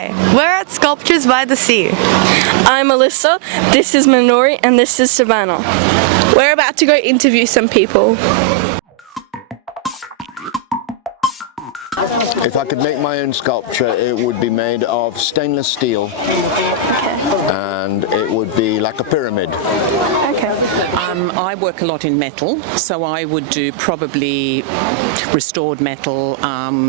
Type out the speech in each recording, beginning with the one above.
Hi, we're at Sculptures by the Sea. I'm Alisa, this is Minori, and this is Savannah. We're about to go interview some people. If I could make my own sculpture, it would be made of stainless steel, and it would be like a pyramid. I work a lot in metal, so I would do probably restored metal,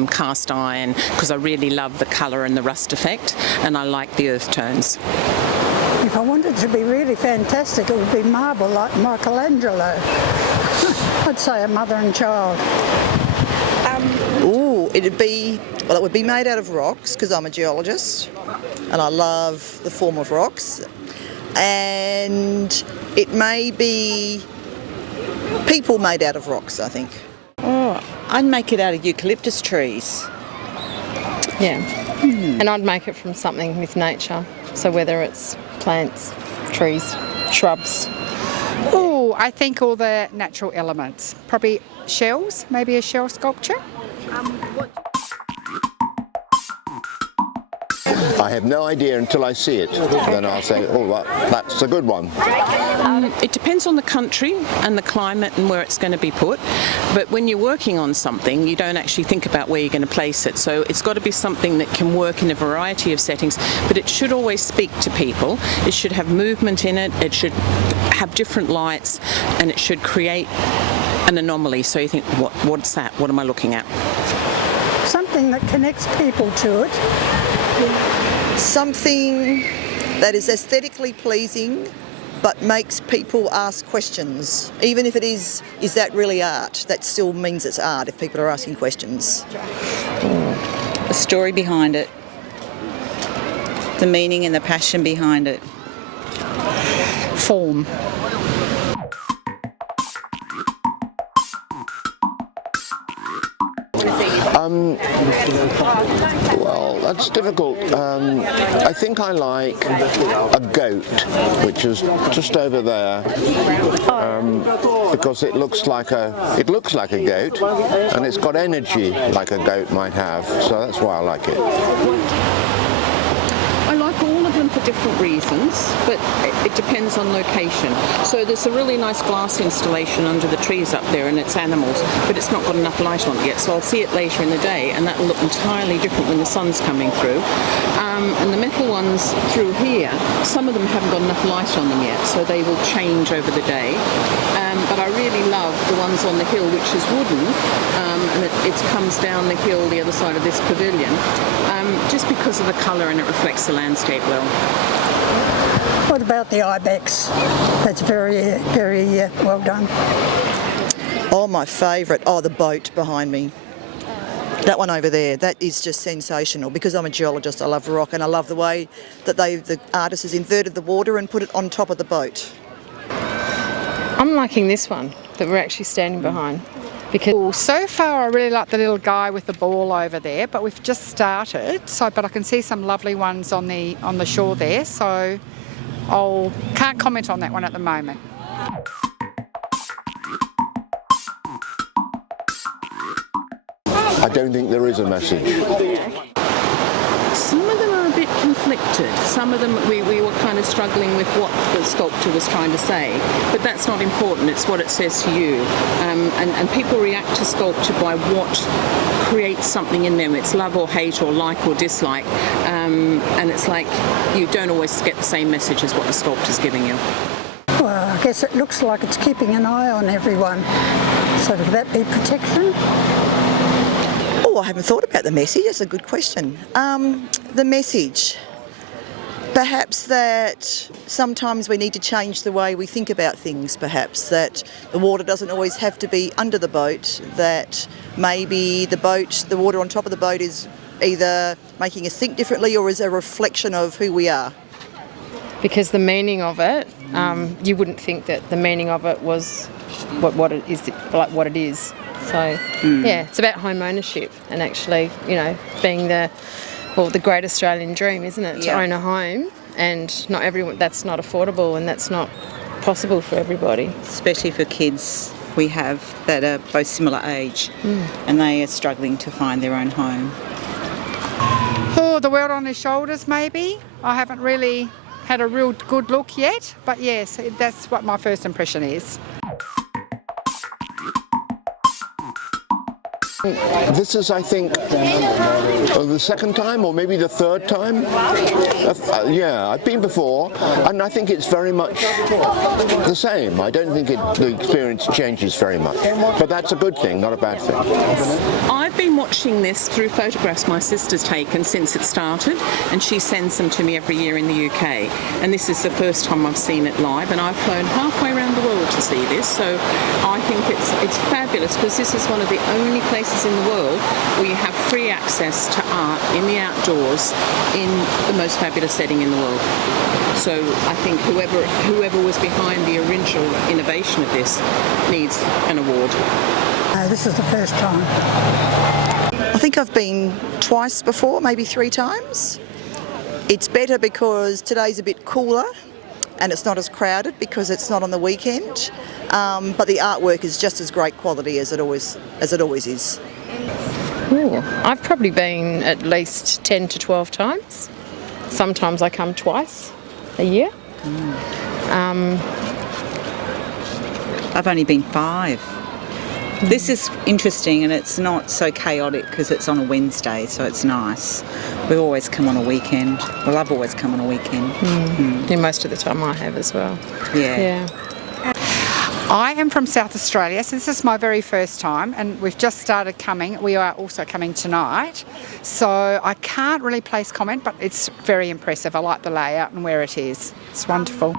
cast iron, because I really love the colour and the rust effect, and I like the earth tones. If I wanted to be really fantastic, it would be marble like Michelangelo. I'd say a mother and child. It would be made out of rocks, because I'm a geologist and I love the form of rocks. And it may be people made out of rocks, I think. Oh, I'd make it out of eucalyptus trees. Yeah, and I'd make it from something with nature. So whether it's plants, trees, shrubs. Oh, I think all the natural elements. Probably shells, maybe a shell sculpture. I have no idea until I see it. Then I'll say, oh, that's a good one. It depends on the country and the climate and where it's going to be put, but when you're working on something, you don't actually think about where you're going to place it. So it's got to be something that can work in a variety of settings, but it should always speak to people. It should have movement in it, it should have different lights, and it should create an anomaly. So you think, what's that? What am I looking at? Something that connects people to it. Something that is aesthetically pleasing but makes people ask questions. Even if it is that really art? That still means it's art if people are asking questions. A story behind it. The meaning and the passion behind it. Form. Well, that's difficult. I think I like a goat, which is just over there, because it looks like a goat, and it's got energy like a goat might have. So that's why I like it. I like all of them for different reasons, but it depends on location. So there's a really nice glass installation under the trees up there, and it's animals, but it's not got enough light on it yet, so I'll see it later in the day, and that'll look entirely different when the sun's coming through. And the metal ones through here, some of them haven't got enough light on them yet, so they will change over the day. But I really love the ones on the hill, which is wooden, and it comes down the hill the other side of this pavilion, just because of the colour, and it reflects the landscape well. What about the ibex? That's very, very well done. Oh, my favourite. Oh, the boat behind me. That one over there, that is just sensational. Because I'm a geologist, I love rock, and I love the way that the artist has inverted the water and put it on top of the boat. I'm liking this one that we're actually standing behind. Because So far I really like the little guy with the ball over there, but we've just started. But I can see some lovely ones on the shore there, so can't comment on that one at the moment. I don't think there is a message. Some of them are a bit conflicted. Some of them we were kind of struggling with what the sculptor was trying to say, but that's not important. It's what it says to you. And people react to sculpture by what creates something in them. It's love or hate or like or dislike. And it's like you don't always get the same message as what the sculptor's giving you. Well, I guess it looks like it's keeping an eye on everyone. So would that be protection? Oh, I haven't thought about the message. That's a good question. The message. Perhaps that sometimes we need to change the way we think about things, perhaps that the water doesn't always have to be under the boat, that maybe the water on top of the boat is either making us think differently or is a reflection of who we are. because the meaning of it, you wouldn't think that the meaning of it was what it is, like what it is. So yeah, it's about home ownership and actually, being the great Australian dream, isn't it? Yeah. To own a home, and not everyone. That's not affordable, and that's not possible for everybody. Especially for kids we have that are both similar age and they are struggling to find their own home. Oh, the world on his shoulders, maybe. I haven't really had a real good look yet, but yes, that's what my first impression is. This is, I think, the second time or maybe the third time. Yeah, I've been before, and I think it's very much the same. I don't think the experience changes very much, but that's a good thing, not a bad thing. I've been watching this through photographs my sister's taken since it started, and she sends them to me every year in the UK. And this is the first time I've seen it live, and I've flown halfway around the world to see this. So I think it's fabulous, because this is one of the only places in the world where you have free access to art in the outdoors in the most fabulous setting in the world. So I think whoever was behind the original innovation of this needs an award. This is the first time. I think I've been twice before, maybe 3 times. It's better because today's a bit cooler and it's not as crowded because it's not on the weekend. But the artwork is just as great quality as it always is. Ooh, I've probably been at least 10 to 12 times. Sometimes I come twice a year. I've only been 5. This is interesting, and it's not so chaotic because it's on a Wednesday, so it's nice. We always come on a weekend. Well, I've always come on a weekend. Yeah, most of the time I have as well. Yeah. I am from South Australia, so this is my very first time, and we've just started coming. We are also coming tonight, so I can't really place comment, but it's very impressive. I like the layout and where it is. It's wonderful.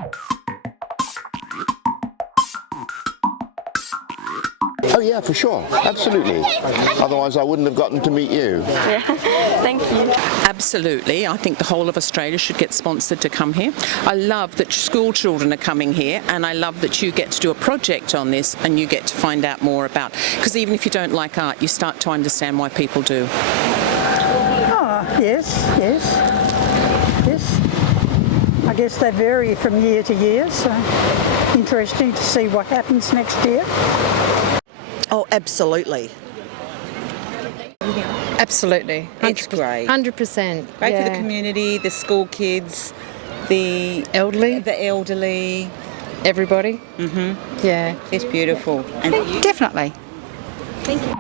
Oh yeah, for sure, absolutely. Otherwise I wouldn't have gotten to meet you. Thank you. Absolutely. I think the whole of Australia should get sponsored to come here. I love that school children are coming here, and I love that you get to do a project on this and you get to find out more about, because even if you don't like art, you start to understand why people do. Oh, yes. I guess they vary from year to year, so interesting to see what happens next year. Oh, absolutely. Absolutely. It's great. 100%. Great for the community, the school kids, the Elderly, everybody. Mm-hmm. Yeah. It's beautiful. And Definitely. Thank you.